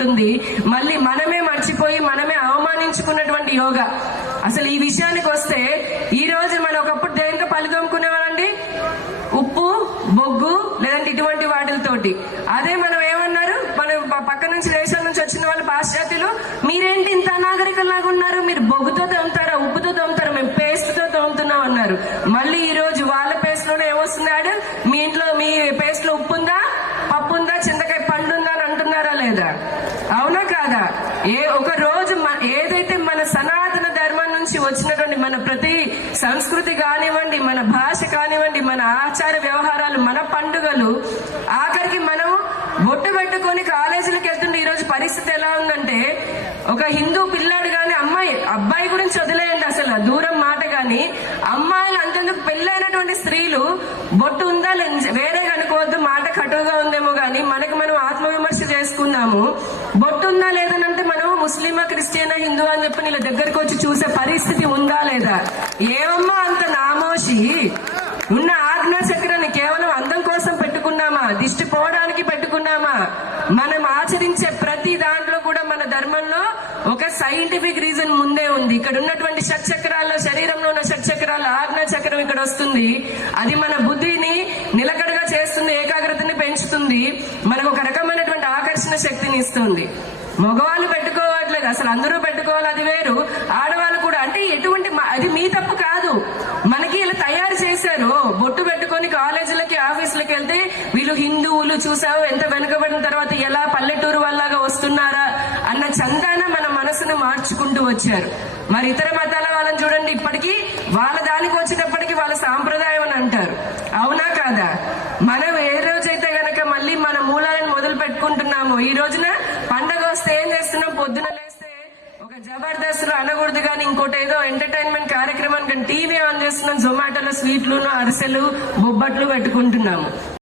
ఉంటుంది, మళ్ళీ మనమే మర్చిపోయి మనమే అవమానించుకున్నటువంటి యోగా. అసలు ఈ విషయానికి వస్తే ఈ రోజు మనం ఒకప్పుడు దేంతో పలిదొమ్ముకునేవాళ్ళండి? ఉప్పు, బొగ్గు, లేదంటే ఇటువంటి వాటితోటి. అదే మనం ఏమన్నారు, మన పక్క నుంచి దేశాల నుంచి వచ్చిన వాళ్ళు పాశ్చాత్యులు, మీరేంటి ఇంత అనాగరికంలాగా ఉన్నారు, మీరు బొగ్గుతో తోముతారా, ఉప్పుతో తోముతారా, మేము పేస్ట్ తో తోముతున్నాం అన్నారు. మళ్ళీ ఈ రోజు వాళ్ళ పేస్ట్ లోనే ఏమొస్తున్నాడు, మీ ఇంట్లో మీ పేస్ట్ లో ఉప్పు ఉందా, పప్పు ఉందా, చింతకాయ పండు ఉందా అని అంటున్నారా లేదా? అవునా కాదా? ఒక రోజు ఏదైతే మన సనాతన ధర్మం నుంచి వచ్చినటువంటి మన ప్రతి సంస్కృతి కానివ్వండి, మన భాష కానివ్వండి, మన ఆచార వ్యవహారాలు, మన పండుగలు, ఆఖరికి మనం బొట్టు పెట్టుకొని కాలేజీలకు వెళ్తుంటే ఈ రోజు పరిస్థితి ఎలా ఉందంటే, ఒక హిందూ పిల్లాడు గాని అబ్బాయి గురించి వదిలేయండి, అసలు దూరం మాట గాని, అమ్మాయిలు అంతెందుకు పెళ్ళైనటువంటి స్త్రీలు బొట్టు ఉందా వేరే కనుకోవద్దు, మాట కటువుగా ఉందేమో గాని మనకు మనం ఆత్మవిమర్శ చేసుకున్నాము. బొట్టు ఉందా లేదనంటే మనం ముస్లిమా, క్రిస్టియనా, హిందూ అని చెప్పి వీళ్ళ దగ్గరకు వచ్చి చూసే పరిస్థితి ఉందా లేదా? ఏమమ్మా అంత నామోషి? ఉన్న ఆజ్ఞా చక్రాన్ని కేవలం అందం కోసం పెట్టుకున్నామా, దిష్టి పోవడానికి పెట్టుకున్నామా? మనం ఆచరించే ప్రతి దాంట్లో కూడా మన ధర్మంలో ఒక సైంటిఫిక్ రీజన్ ముందే ఉంది. ఇక్కడ ఉన్నటువంటి షట్చక్రాల్లో, శరీరంలో ఉన్న షట్చక్రాల ఆజ్ఞా చక్రం ఇక్కడ వస్తుంది. అది మన బుద్ధిని నిలకడగా చేస్తుంది, ఏకాగ్రతని పెంచుతుంది, మనకు ఒక రకమైనటువంటి ఆకర్షణ శక్తిని ఇస్తుంది. మగవాళ్ళు పెట్టుకోవట్లేదు, అసలు అందరూ పెట్టుకోవాలి, అది వేరు. ఆడవాళ్ళు కూడా, అంటే ఎటువంటి, అది మీ తప్పు కాదు, మనకి ఇలా తయారు చేశారు. బొట్టు పెట్టుకొని కాలేజీలకి, ఆఫీసులకి వెళ్తే వీళ్ళు హిందువులు, చూసావు ఎంత వెనుకబడిన తర్వాత ఎలా పల్లెటూరు వాళ్ళగా వస్తున్నారా అన్న చందాన మన మనసును మార్చుకుంటూ వచ్చారు. మరి ఇతర మతాల వాళ్ళని చూడండి, ఇప్పటికీ వాళ్ళ దానికి వచ్చేటప్పటికి వాళ్ళ సాంప్రదాయం అని అంటారు. అవునా కాదా? మనం ఏ రోజైతే గనక మళ్ళీ మన మూలాలను మొదలు పెట్టుకుంటున్నామో, ఈ రోజున పండగ వస్తే ఏం చేస్తున్నాం, పొద్దున లేస్తే ఒక జబర్దస్త్ అనకూడదు కానీ ఇంకోటి ఏదో ఎంటర్టైన్మెంట్ కార్యక్రమానికి టీవీ ఆన్ చేస్తున్నాం, జొమాటోలో స్వీట్లు, అరిసెలు, బొబ్బట్లు పెట్టుకుంటున్నాము.